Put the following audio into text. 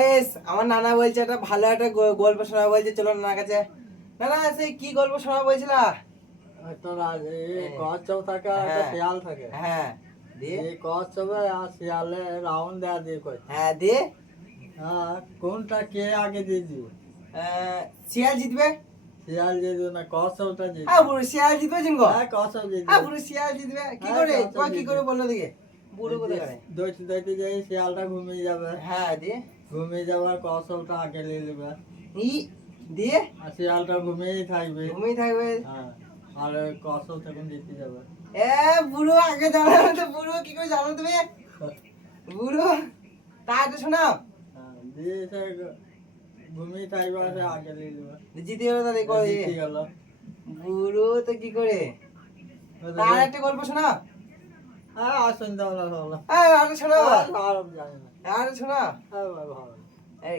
Guys আমার নানা বলছে একটা ভালো একটা গল্প শোনা বলছে, চলো নানার কাছে। নানা সেই কি গল্প শোনা বলছিলা? একটা কচ্ছপ থাকে আর একটা হ্যাঁ শিয়াল থাকে। হ্যাঁ দিয়ে এই কচ্ছপে আর শিয়ালে রাউন্ড দেয়া দিয়ে কই, হ্যাঁ দিয়ে হ্যাঁ কোনটা কে আগে দিয়ে দিবে? শিয়াল জিতবে। শিয়াল দিয়ে দিবে না কচ্ছপটা দিয়ে হ্যাঁ দিবে? বুড়ো শিয়াল জিতবে জিঙ্গো। হ্যাঁ কচ্ছপ দিয়ে হ্যাঁ দিবে। বুড়ো শিয়াল জিতবে কি হ্যাঁ, করে? কচ্ছপ তোমার কি দিয়ে করে দিবে। বললো দিকে? বুড়ো কোথায় করে? দইতে দইতে যাই শিয়ালটা ঘুমিয়ে যাবে, হ্যাঁ দিয়ে ঘুমিয়ে যাবার কচ্ছপটা আগে নিয়ে নেবে ই দিয়ে আর শিয়ালটা ঘুমিয়েই থাকবে। ঘুমিয়ে থাকবে। হ্যাঁ আর ওই কচ্ছপ তখন জিতে যাবে। বুড়ো আগে জানো তো, বুড়ো কি করে জানো তুমি? বুড়ো তাড়াতাড়ি শোনাও। হ্যাঁ দিয়ে সে ঘুমিয়ে থাকবে আর সে আগে নিয়ে নেবে। জিতে গেলো তাদের জিতে গেল। বুড়ো তো কি করে? তার একটা গল্প শোনাও। হ্যাঁ আর শুনতে হবে না, আরে শোনাও, আর জানি না। আরে শোনাও। হ্যাঁ ভালো। এই